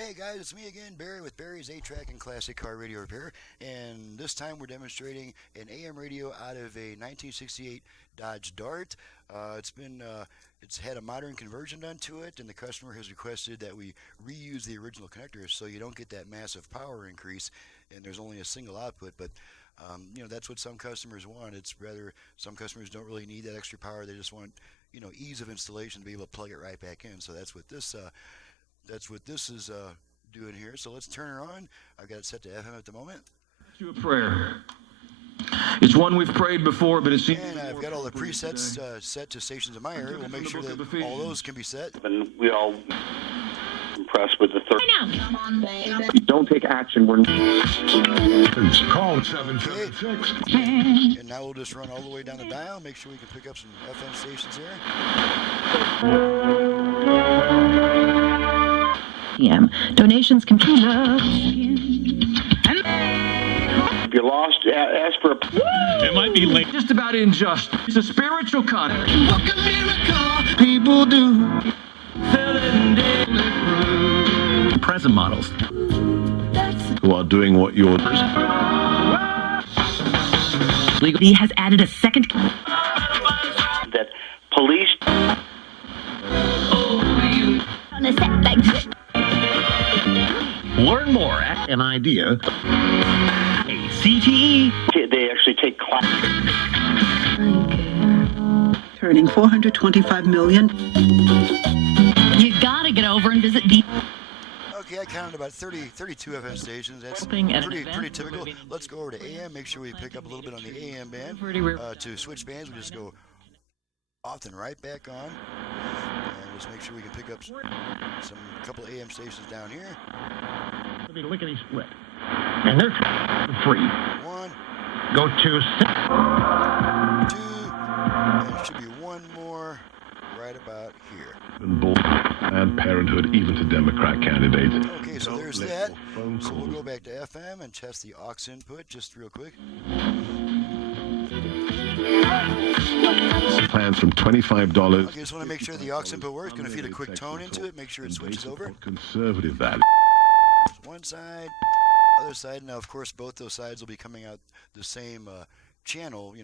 Hey guys, it's me again, Barry with Barry's 8-Track and Classic Car Radio Repair, and this time we're demonstrating an AM radio out of a 1968 Dodge Dart. It's had a modern conversion done to it, and the customer has requested that we reuse the original connectors so you don't get that massive power increase, and there's only a single output. But that's what some customers want. It's rather some customers don't really need that extra power; they just want ease of installation to be able to plug it right back in. So that's what this is doing here. So let's turn her on. I've got it set to FM at the moment. Ask you a prayer. It's one we've prayed before, but it seems. And I've got all the presets set to stations in my area. We'll make sure that all those can be set. And we all impressed with the third. Come on, baby. You don't take action. We're call 776. And now we'll just run all the way down the dial. Make sure we can pick up some FM stations here. Donations can be If you're lost, ask for a. It might be late. Just about unjust. It's a spiritual concept. What a miracle People do. Present models who are doing what you're. Legally has added a second. That police. On a set like this. Learn more at an idea. ACTE. They actually take class. Turning 425 million. You gotta get over and visit the. Okay, I counted about 32 FM stations. That's Hoping at an pretty event typical. moving- Let's go over to AM. Make sure we pick up a little bit on the AM band. To switch bands, we just go off and right back on. And just make sure we can pick up some couple AM stations down here. It'll be lickety split. And they're free. One, Go to 2, and there should be one more right about here. And parenthood, even to Democrat candidates. Okay, so there's that. So we'll go back to FM and test the aux input just real quick. Plans from $25. Okay, just want to make sure the aux input works. Going to feed a quick tone into it. Make sure it switches over. Conservative value. One side, other side. Now, of course, both those sides will be coming out the same channel,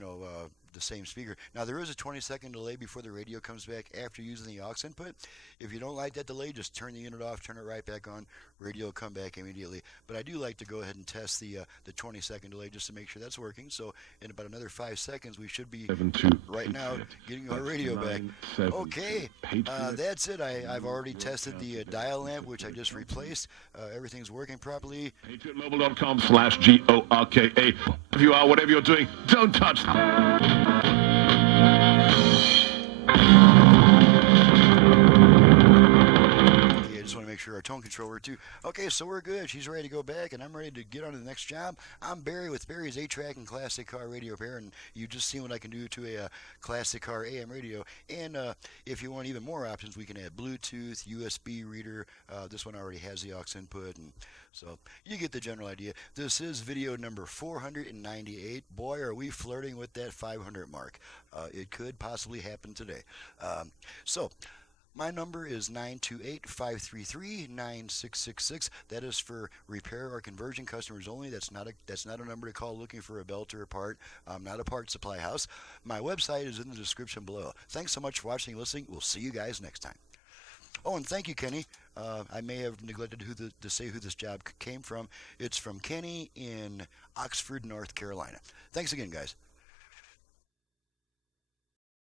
the same speaker. Now, there is a 20-second delay before the radio comes back after using the aux input. If you don't like that delay, just turn the unit off, turn it right back on. Radio will come back immediately. But I do like to go ahead and test the 20-second delay just to make sure that's working. So in about another 5 seconds, we should be right now getting our radio back. Okay, that's it. I've already tested the dial lamp, which I just replaced. Everything's working properly. PatriotMobile.com/GORKA. If you are, whatever you're doing, don't touch. I just want to make sure our tone control worked too. Okay, so we're good. She's ready to go back, and I'm ready to get on to the next job. I'm Barry with Barry's 8-Track and Classic Car Radio Repair, and you just seen what I can do to a classic car AM radio. And if you want even more options, we can add Bluetooth, USB reader. This one already has the aux input, and so you get the general idea. This is video number 498. Boy, are we flirting with that 500 mark. It could possibly happen today. My number is 928-533-9666. That is for repair or conversion customers only. That's not a number to call looking for a belt or a part. I'm not a part supply house. My website is in the description below. Thanks so much for watching and listening. We'll see you guys next time. Oh, and thank you, Kenny. I may have neglected to say who this job came from. It's from Kenny in Oxford, North Carolina. Thanks again, guys.